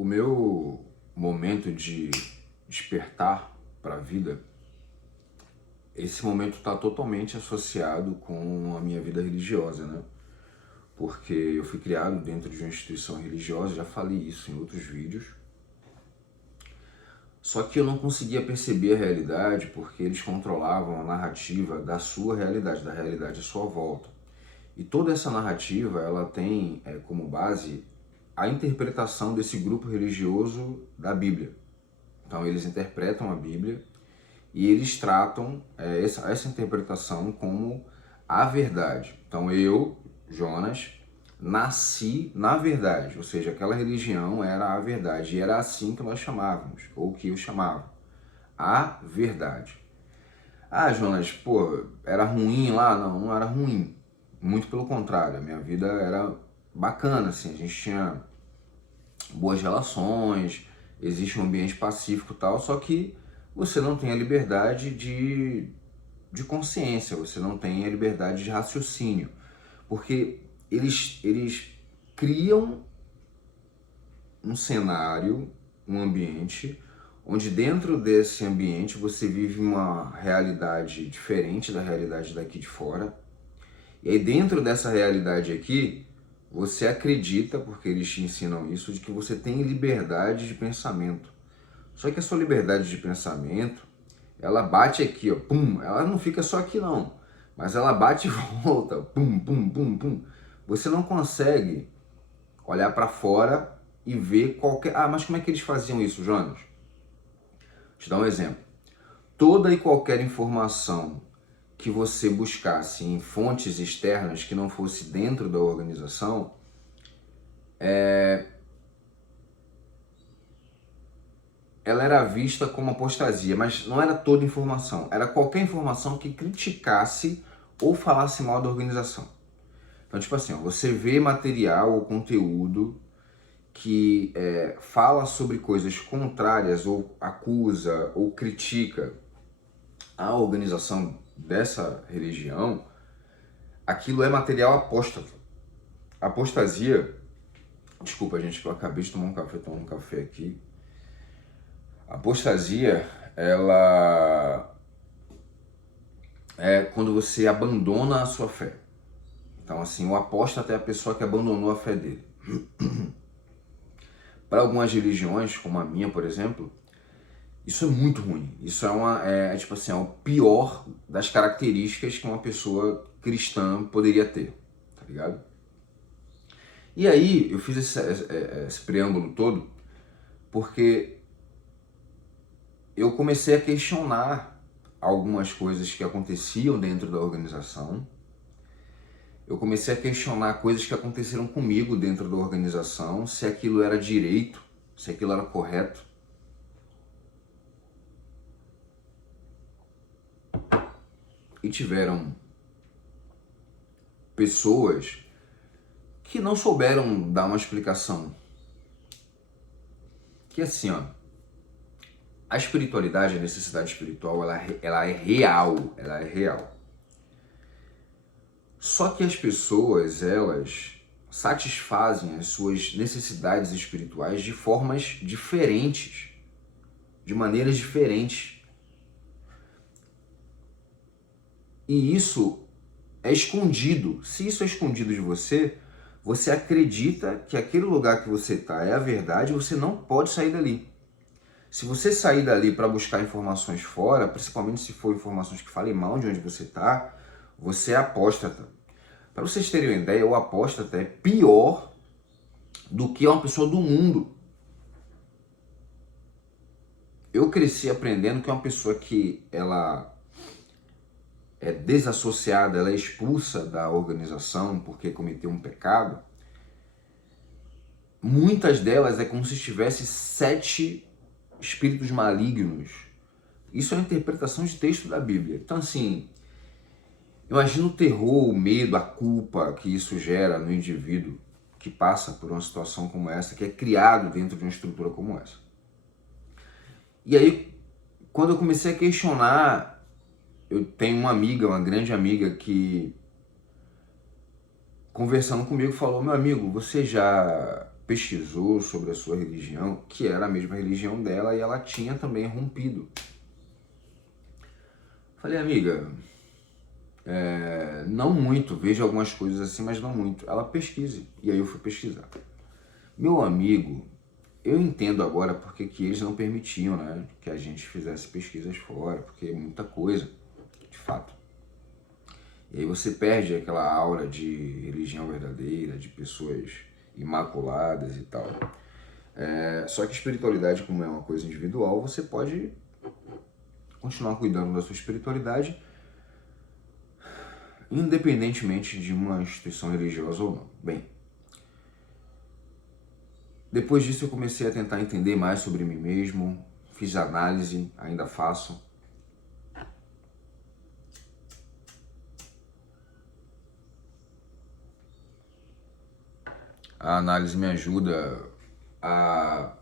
O meu momento de despertar para a vida, esse momento está totalmente associado com a minha vida religiosa, né? Porque eu fui criado dentro de uma instituição religiosa, já falei isso em outros vídeos. Só que eu não conseguia perceber a realidade porque eles controlavam a narrativa da sua realidade, da realidade à sua volta. E toda essa narrativa, ela tem como base a interpretação desse grupo religioso da Bíblia. Então eles interpretam a Bíblia e eles tratam essa interpretação como a verdade. Então eu, Jonas, nasci na verdade, ou seja, aquela religião era a verdade, e era assim que nós chamávamos, ou que eu chamava, a verdade. Ah, Jonas, pô, era ruim lá? Não, não era ruim. Muito pelo contrário, a minha vida era bacana, assim, a gente tinha boas relações, existe um ambiente pacífico e tal, só que você não tem a liberdade de consciência, você não tem a liberdade de raciocínio, porque eles criam um cenário, um ambiente, onde dentro desse ambiente você vive uma realidade diferente da realidade daqui de fora, e aí dentro dessa realidade aqui, você acredita, porque eles te ensinam isso, de que você tem liberdade de pensamento. Só que a sua liberdade de pensamento, ela bate aqui, ó, pum, ela não fica só aqui não, mas ela bate e volta, pum, pum, pum, pum. Você não consegue olhar para fora e ver qualquer... Ah, mas como é que eles faziam isso, Jonas? Vou te dar um exemplo. Toda e qualquer informação que você buscasse em fontes externas que não fosse dentro da organização, ela era vista como apostasia, mas não era toda informação, era qualquer informação que criticasse ou falasse mal da organização. Então, tipo assim, ó, você vê material ou conteúdo que fala sobre coisas contrárias ou acusa ou critica a organização dessa religião, aquilo é material apóstata. Apostasia, desculpa gente que eu acabei de tomar um café aqui. Apostasia, ela é quando você abandona a sua fé. Então assim, o apóstata é a pessoa que abandonou a fé dele. Para algumas religiões, como a minha, por exemplo, isso é muito ruim. Isso tipo assim, é o pior das características que uma pessoa cristã poderia ter, tá ligado? E aí, eu fiz esse preâmbulo todo porque eu comecei a questionar algumas coisas que aconteciam dentro da organização. Eu comecei a questionar coisas que aconteceram comigo dentro da organização, se aquilo era direito, se aquilo era correto. E tiveram pessoas que não souberam dar uma explicação. Que assim, ó, a espiritualidade, a necessidade espiritual, ela é real, ela é real. Só que as pessoas, elas satisfazem as suas necessidades espirituais de formas diferentes, de maneiras diferentes. E isso é escondido. Se isso é escondido de você, você acredita que aquele lugar que você está é a verdade e você não pode sair dali. Se você sair dali para buscar informações fora, principalmente se for informações que falem mal de onde você está, você é apóstata. Para vocês terem uma ideia, o apóstata é pior do que uma pessoa do mundo. Eu cresci aprendendo que uma pessoa que ela é desassociada, ela é expulsa da organização porque cometeu um pecado, muitas delas é como se estivesse 7 espíritos malignos. Isso é uma interpretação de texto da Bíblia. Então assim, imagina o terror, o medo, a culpa que isso gera no indivíduo que passa por uma situação como essa, que é criado dentro de uma estrutura como essa. E aí, quando eu comecei a questionar, eu tenho uma amiga, uma grande amiga que, conversando comigo, falou: meu amigo, você já pesquisou sobre a sua religião, que era a mesma religião dela, e ela tinha também rompido. Falei, amiga, não muito, vejo algumas coisas assim, mas não muito. Ela pesquise. E aí eu fui pesquisar. Meu amigo, eu entendo agora porque que eles não permitiam, né, que a gente fizesse pesquisas fora, porque é muita coisa, de fato. E aí você perde aquela aura de religião verdadeira, de pessoas imaculadas e tal. Só que espiritualidade, como é uma coisa individual, você pode continuar cuidando da sua espiritualidade, independentemente de uma instituição religiosa ou não. Bem, depois disso eu comecei a tentar entender mais sobre mim mesmo, fiz análise, ainda faço. A análise me ajuda a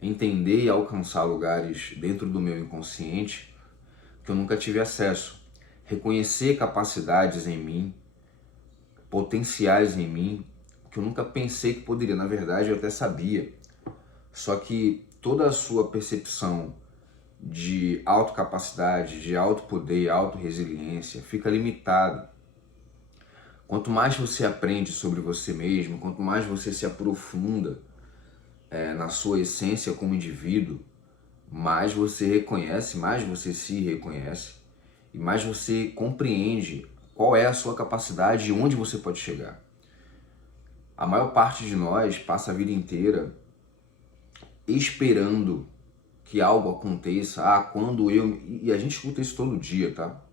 entender e alcançar lugares dentro do meu inconsciente que eu nunca tive acesso. Reconhecer capacidades em mim, potenciais em mim, que eu nunca pensei que poderia. Na verdade, eu até sabia. Só que toda a sua percepção de autocapacidade, de autopoder, autorresiliência fica limitada. Quanto mais você aprende sobre você mesmo, quanto mais você se aprofunda na sua essência como indivíduo, mais você reconhece, mais você se reconhece e mais você compreende qual é a sua capacidade e onde você pode chegar. A maior parte de nós passa a vida inteira esperando que algo aconteça. Quando eu... E a gente escuta isso todo dia, tá?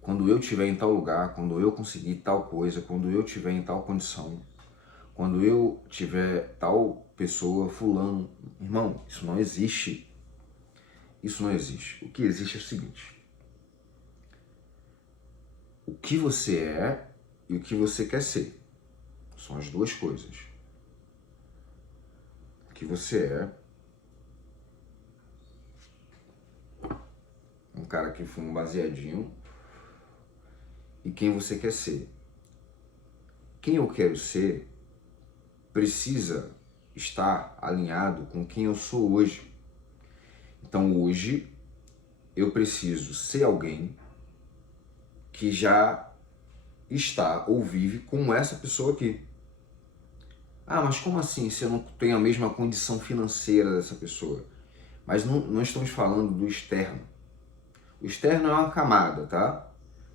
Quando eu estiver em tal lugar, quando eu conseguir tal coisa, quando eu estiver em tal condição, quando eu tiver tal pessoa, fulano. Irmão, isso não existe. Isso não existe. O que existe é o seguinte: o que você é e o que você quer ser. São as duas coisas. O que você é, um cara que fuma um baseadinho, e quem você quer ser. Quem eu quero ser precisa estar alinhado com quem eu sou hoje. Então hoje eu preciso ser alguém que já está ou vive como essa pessoa aqui. Mas como assim se eu não tenho a mesma condição financeira dessa pessoa? Mas não estamos falando do externo. O externo é uma camada, tá?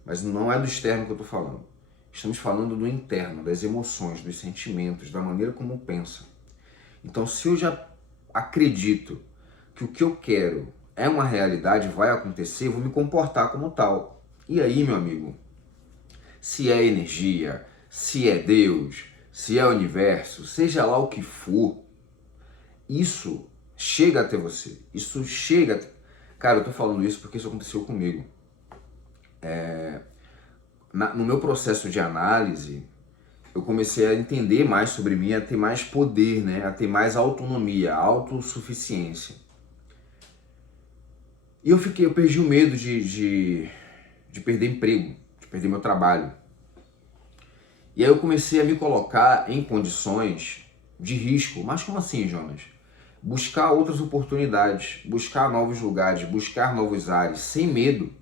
Mas não é do externo que eu estou falando. Estamos falando do interno, das emoções, dos sentimentos, da maneira como pensa. Então, se eu já acredito que o que eu quero é uma realidade, vai acontecer, eu vou me comportar como tal. E aí, meu amigo, se é energia, se é Deus, se é o universo, seja lá o que for, isso chega até você. Isso chega... Cara, eu tô falando isso porque isso aconteceu comigo. No meu processo de análise, eu comecei a entender mais sobre mim, a ter mais poder, né? A ter mais autonomia, autossuficiência. E eu perdi o medo de perder emprego, de perder meu trabalho. E aí eu comecei a me colocar em condições de risco. Mas como assim, Jonas? Buscar outras oportunidades, buscar novos lugares, buscar novos ares, sem medo.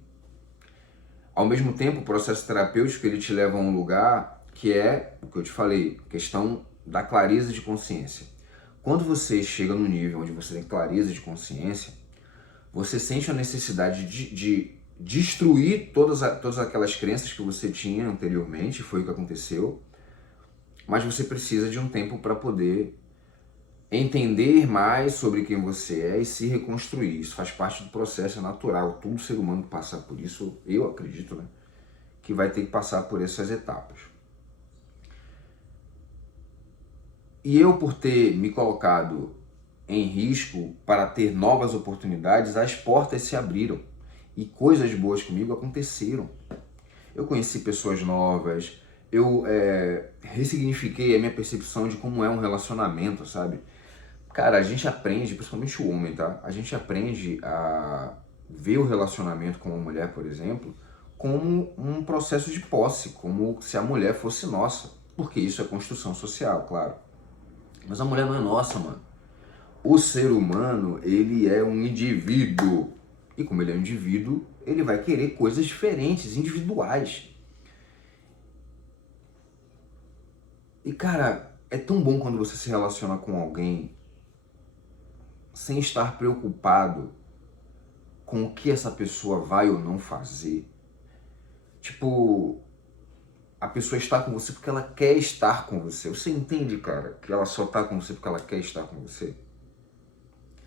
Ao mesmo tempo, o processo terapêutico ele te leva a um lugar que é, o que eu te falei, questão da clareza de consciência. Quando você chega no nível onde você tem clareza de consciência, você sente a necessidade de destruir todas aquelas crenças que você tinha anteriormente, foi o que aconteceu, mas você precisa de um tempo para poder entender mais sobre quem você é e se reconstruir. Isso faz parte do processo, é natural. Todo ser humano que passar por isso, eu acredito, né, que vai ter que passar por essas etapas. E eu, por ter me colocado em risco para ter novas oportunidades, as portas se abriram e coisas boas comigo aconteceram. Eu conheci pessoas novas, eu ressignifiquei a minha percepção de como é um relacionamento, sabe? Cara, a gente aprende, principalmente o homem, tá? A gente aprende a ver o relacionamento com uma mulher, por exemplo, como um processo de posse, como se a mulher fosse nossa. porque isso é construção social, claro. Mas a mulher não é nossa, mano. O ser humano, ele é um indivíduo. E como ele é um indivíduo, ele vai querer coisas diferentes, individuais. E cara, é tão bom quando você se relaciona com alguém sem estar preocupado com o que essa pessoa vai ou não fazer. Tipo, a pessoa está com você porque ela quer estar com você. Você entende, cara, que ela só está com você porque ela quer estar com você?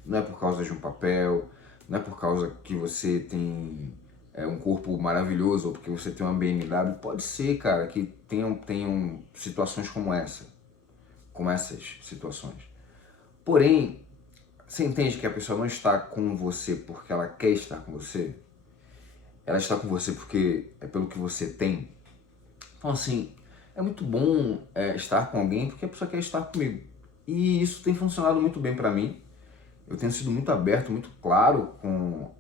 Não é por causa de um papel, não é por causa que você tem um corpo maravilhoso ou porque você tem uma BMW. Pode ser, cara, que tenham situações como essas situações. Porém, você entende que a pessoa não está com você porque ela quer estar com você? Ela está com você porque é pelo que você tem? Então, assim, é muito bom estar com alguém porque a pessoa quer estar comigo. E isso tem funcionado muito bem pra mim. Eu tenho sido muito aberto, muito claro com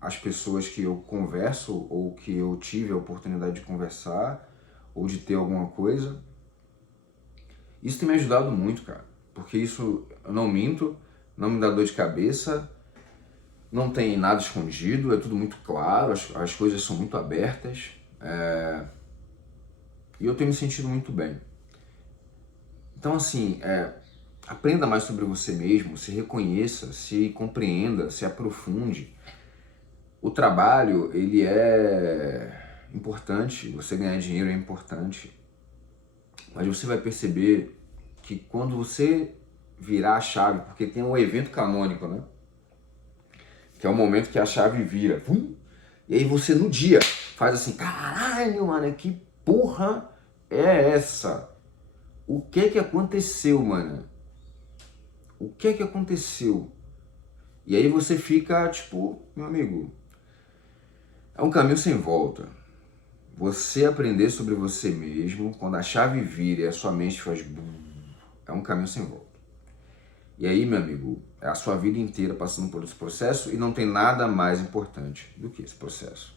as pessoas que eu converso ou que eu tive a oportunidade de conversar ou de ter alguma coisa. Isso tem me ajudado muito, cara, porque isso eu não minto, não me dá dor de cabeça, não tem nada escondido, é tudo muito claro, as coisas são muito abertas e eu tenho me sentido muito bem. Então, assim, aprenda mais sobre você mesmo, se reconheça, se compreenda, se aprofunde. O trabalho, ele é importante, você ganhar dinheiro é importante, mas você vai perceber que quando você virar a chave, porque tem um evento canônico, né? Que é o momento que a chave vira, pum, e aí você no dia faz assim, caralho, mano, que porra é essa? O que aconteceu, mano? O que aconteceu? E aí você fica, tipo, meu amigo, é um caminho sem volta. Você aprender sobre você mesmo, quando a chave vira e a sua mente faz bum, é um caminho sem volta. E aí, meu amigo, é a sua vida inteira passando por esse processo e não tem nada mais importante do que esse processo.